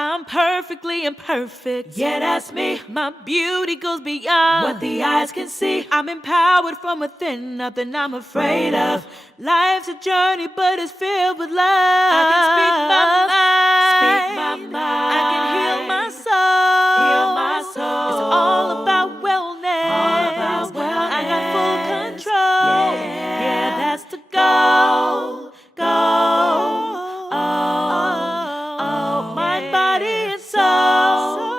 I'm perfectly imperfect. Yeah, that's me. My beauty goes beyond what the eyes can see. I'm empowered from within, nothing I'm afraid of. Life's a journey, but it's filled with love. I can speak my mind. I can heal my soul. It's all about wellness. I got full control. Yeah, that's the goal. My body and soul.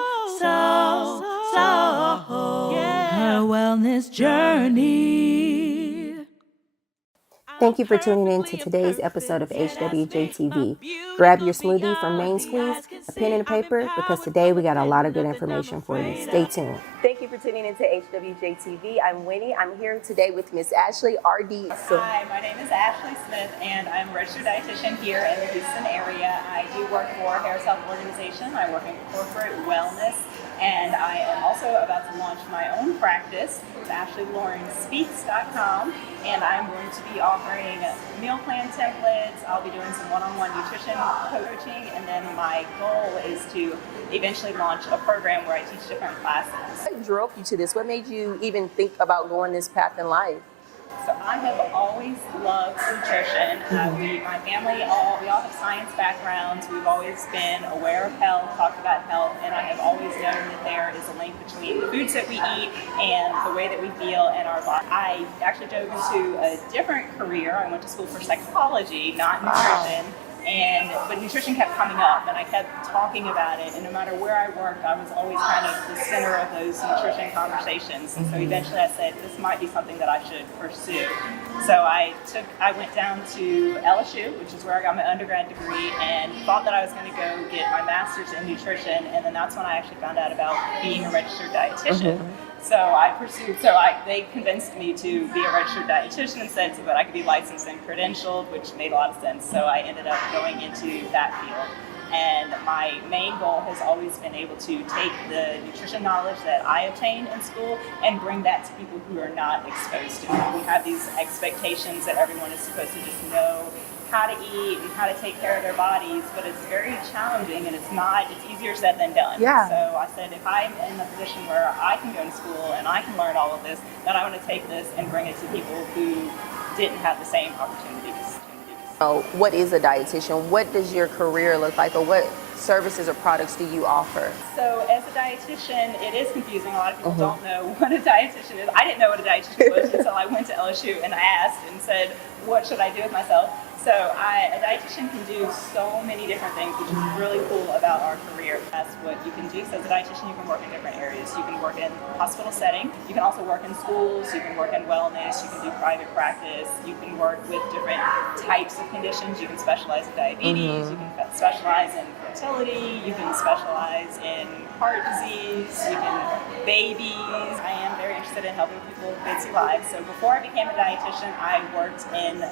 Her wellness journey. Thank you for tuning in to today's episode of HWJTV. Grab your smoothie from Main Squeeze, a pen and a paper, because today we got a lot of good information for you. Stay tuned. Thank you for tuning in to HWJTV. I'm Winnie. I'm here today with Miss Ashley, RD. Hi, my name is Ashley Smith, and I'm a registered dietitian here in the Houston area. I do work for a Harris Health organization. I work in corporate wellness, and I am also about to launch my own practice. It's AshleyLaurenSpeaks.com, and I'm going to be offering meal plan templates. I'll be doing some one-on-one nutrition coaching, and then my goal is to eventually launch a program where I teach different classes. What drove you to this? What made you even think about going this path in life? So I have always loved nutrition. My family, we all have science backgrounds. We've always been aware of health, talked about health, and I have always known that there is a link between the foods that we eat and the way that we feel in our body. I actually dove into a different career. I went to school for psychology, not nutrition. But nutrition kept coming up, and I kept talking about it, and no matter where I worked, I was always kind of the center of those nutrition conversations. And so eventually I said, this might be something that I should pursue. So I went down to LSU, which is where I got my undergrad degree, and thought that I was going to go get my master's in nutrition, and then that's when I actually found out about being a registered dietitian. So they convinced me to be a registered dietitian and said so that I could be licensed and credentialed, which made a lot of sense. So I ended up going into that field. And my main goal has always been able to take the nutrition knowledge that I obtained in school and bring that to people who are not exposed to it. We have these expectations that everyone is supposed to just know how to eat and how to take care of their bodies, but it's very challenging, and it's easier said than done. Yeah. So I said, if I'm in a position where I can go to school and I can learn all of this, then I want to take this and bring it to people who didn't have the same opportunities. Oh, what is a dietitian? What does your career look like, or what services or products do you offer? So as a dietitian, it is confusing. A lot of people don't know what a dietitian is. I didn't know what a dietitian was until I went to LSU and I asked and said, what should I do with myself? So a dietitian can do so many different things, which is really cool about our career. That's what you can do. So as a dietitian, you can work in different areas. You can work in hospital setting. You can also work in schools. You can work in wellness. You can do private practice. You can work with different types of conditions. You can specialize in diabetes. You can specialize in fertility. You can specialize in heart disease. You can babies. I am very interested in helping people with busy lives. So before I became a dietitian, I worked in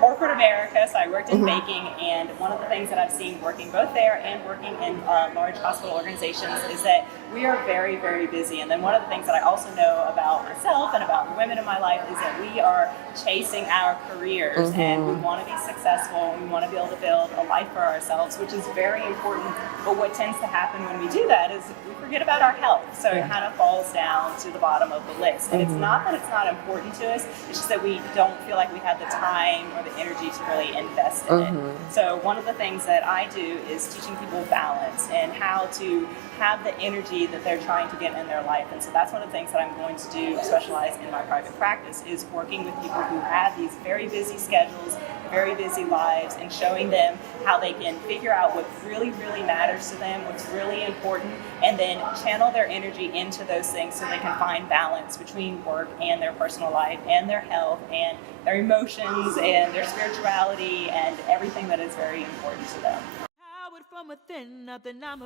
corporate America, so I worked in baking, and one of the things that I've seen working both there and working in large hospital organizations is that we are very, very busy. And then one of the things that I also know about myself and about the women in my life is that we are chasing our careers, and we want to be successful, and we want to be able to build a life for ourselves, which is very important. But what tends to happen when we do that is we forget about our health. So it kind of falls down to the bottom of the list. And it's not that it's not important to us, it's just that we don't feel like we have the time or the energy to really invest in it. So one of the things that I do is teaching people balance and how to have the energy that they're trying to get in their life. And so that's one of the things that I'm going to do, specialize in my private practice, is working with people who have these very busy schedules, very busy lives, and showing them how they can figure out what really, really matters to them, what's really important, and then channel their energy into those things so they can find balance between work and their personal life and their health and their emotions and their spirituality and everything that is very important to them.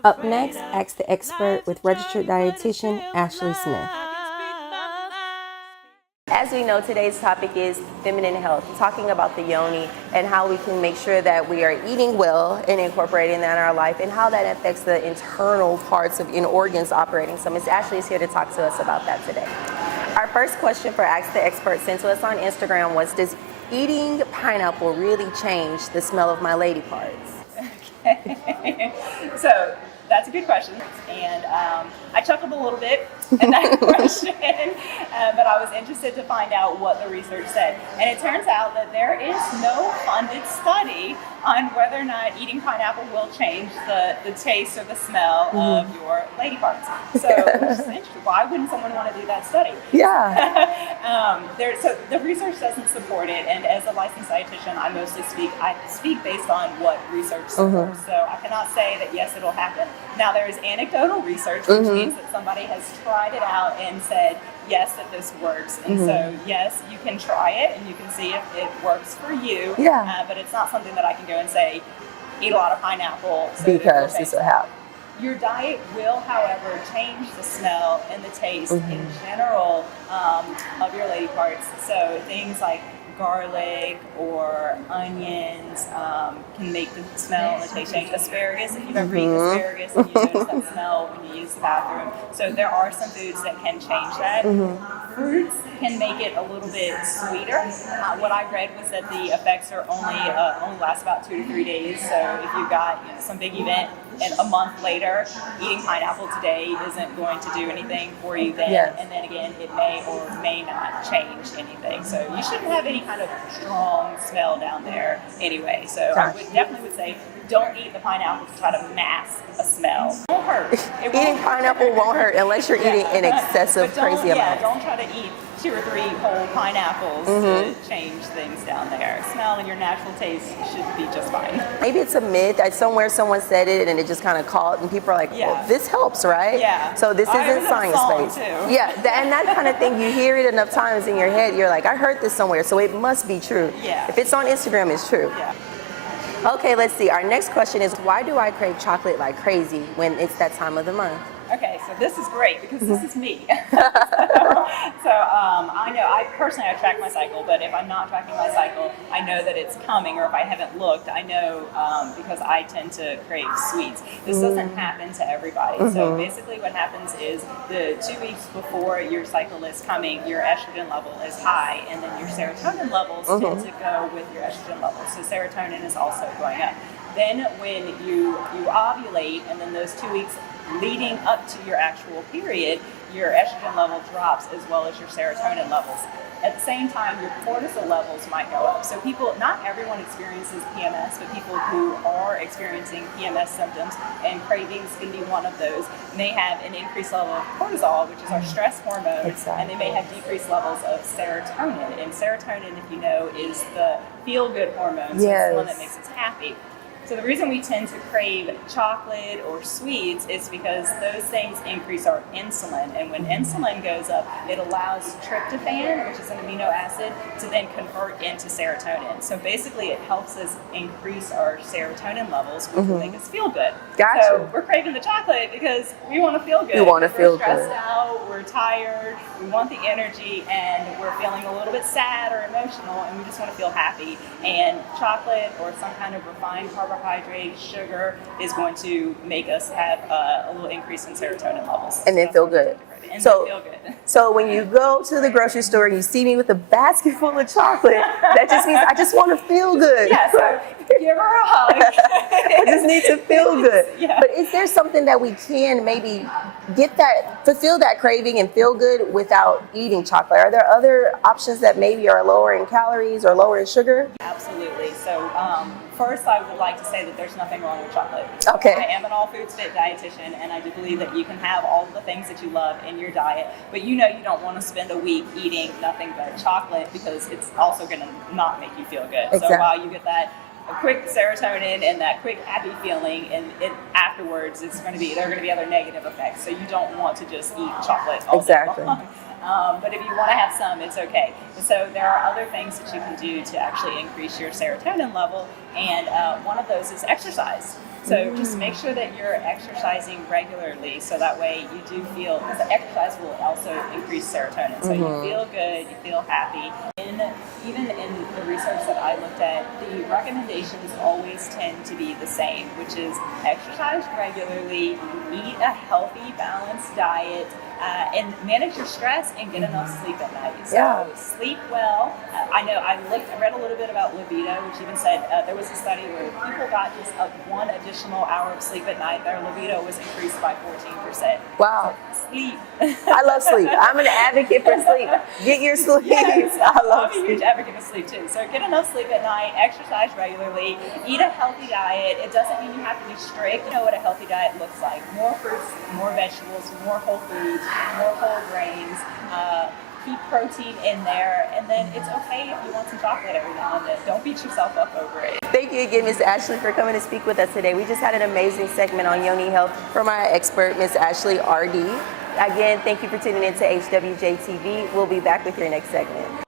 Up next, Ask the Expert with Registered Dietitian Ashley Smith. As we know, today's topic is feminine health, talking about the Yoni and how we can make sure that we are eating well and incorporating that in our life, and how that affects the internal parts of organs operating. So Ms. Ashley is here to talk to us about that today. Our first question for Ask the Expert sent to us on Instagram was, does eating pineapple really change the smell of my lady parts? Okay. So That's a good question. And I chuckled a little bit at that question, but I was interested to find out what the research said. And it turns out that there is no funded study on whether or not eating pineapple will change the taste or the smell of your lady parts. So, which is interesting. Why wouldn't someone want to do that study? Yeah. So the research doesn't support it, and as a licensed dietitian, I speak based on what research supports. So I cannot say that yes, it'll happen. Now there is anecdotal research, which means that somebody has tried it out and said yes, that this works. And so yes, you can try it and you can see if it works for you. Yeah. But it's not something that I can go and say eat a lot of pineapple so Because this will happen. Your diet will, however, change the smell and the taste in general of your lady parts. So things like garlic or onions can make the smell and the taste change. Asparagus, if you've ever eaten asparagus and you notice that smell when you use the bathroom. So there are some foods that can change that. Fruits can make it a little bit sweeter. What I read was that the effects are only last about 2 to 3 days. So if you've got some big event and a month later, eating pineapple today isn't going to do anything for you then. Yes. And then again, it may or may not change anything. So you shouldn't have any kind of strong smell down there anyway. So I would definitely say don't eat the pineapple to try to mask a smell. It won't hurt. Eating pineapple won't hurt unless you're eating an excessive, crazy amount. Yeah, don't try to eat 2 or 3 whole pineapples to change things down there. Smell and your natural taste should be just fine. Maybe it's a myth that somewhere someone said it and it just kind of caught and people are like, well, this helps, right? Yeah. So this isn't science-based. Yeah, and that kind of thing, you hear it enough times in your head, you're like, I heard this somewhere, so it must be true. Yeah. If it's on Instagram, it's true. Yeah. Okay, let's see. Our next question is, why do I crave chocolate like crazy when it's that time of the month? Okay, so this is great because this is me. I know, I personally track my cycle, but if I'm not tracking my cycle, I know that it's coming, or if I haven't looked, I know because I tend to crave sweets. This doesn't happen to everybody. So basically what happens is the 2 weeks before your cycle is coming, your estrogen level is high, and then your serotonin levels tend to go with your estrogen levels. So serotonin is also going up. Then when you ovulate, and then those 2 weeks leading up to your actual period, your estrogen level drops as well as your serotonin levels. At the same time, your cortisol levels might go up. So not everyone experiences PMS, but people who are experiencing PMS symptoms, and cravings can be one of those, may have an increased level of cortisol, which is our stress hormone, and they may have decreased levels of serotonin. And serotonin, if you know, is the feel-good hormone, so it's the one that makes us happy. So the reason we tend to crave chocolate or sweets is because those things increase our insulin. And when insulin goes up, it allows tryptophan, which is an amino acid, to then convert into serotonin. So basically it helps us increase our serotonin levels, which will make us feel good. Gotcha. So we're craving the chocolate because we want to feel good. We want to feel good. We're stressed out, we're tired, we want the energy, and we're feeling a little bit sad or emotional, and we just want to feel happy. And chocolate or some kind of refined carbohydrate, sugar, is going to make us have a little increase in serotonin levels. And then feel good. And So, then feel good. so when you go to the grocery store and you see me with a basket full of chocolate, that just means I just want to feel good. Yeah, so give her a hug. I just need to feel good. Yeah. But is there something that we can maybe fulfill that craving and feel good without eating chocolate? Are there other options that maybe are lower in calories or lower in sugar? Absolutely. So first, I would like to say that there's nothing wrong with chocolate. Okay. I am an all foods fit dietitian, and I do believe that you can have all of the things that you love in your diet, but you don't want to spend a week eating nothing but chocolate because it's also going to not make you feel good. Exactly. So while you get that quick serotonin and that quick happy feeling, and afterwards there are going to be other negative effects. So you don't want to just eat chocolate all day long. But if you want to have some, it's okay. So there are other things that you can do to actually increase your serotonin level, and one of those is exercise. So just make sure that you're exercising regularly, so that way you do feel, because exercise will also increase serotonin. So you feel good, you feel happy. In even in the research that I looked at, the recommendations always tend to be the same, which is exercise regularly, eat a healthy, balanced diet, and manage your stress and get enough sleep at night. So sleep well. I know I read a little bit about libido, which even said there was a study where people got just one additional hour of sleep at night, their libido was increased by 14%. Wow. So sleep. I love sleep. I'm an advocate for sleep. Get your sleep. Yes, I love I'm a huge sleep. advocate of sleep too. So get enough sleep at night, exercise regularly, eat a healthy diet. It doesn't mean you have to be strict. You know what a healthy diet looks like. More fruits, more vegetables, more whole foods, more whole grains. Keep protein in there, and then it's okay if you want some chocolate every now and then. Don't beat yourself up over it. Thank you again, Ms. Ashley, for coming to speak with us today. We just had an amazing segment on Yoni Health from our expert, Ms. Ashley RD. Again, thank you for tuning in to HWJ TV. We'll be back with your next segment.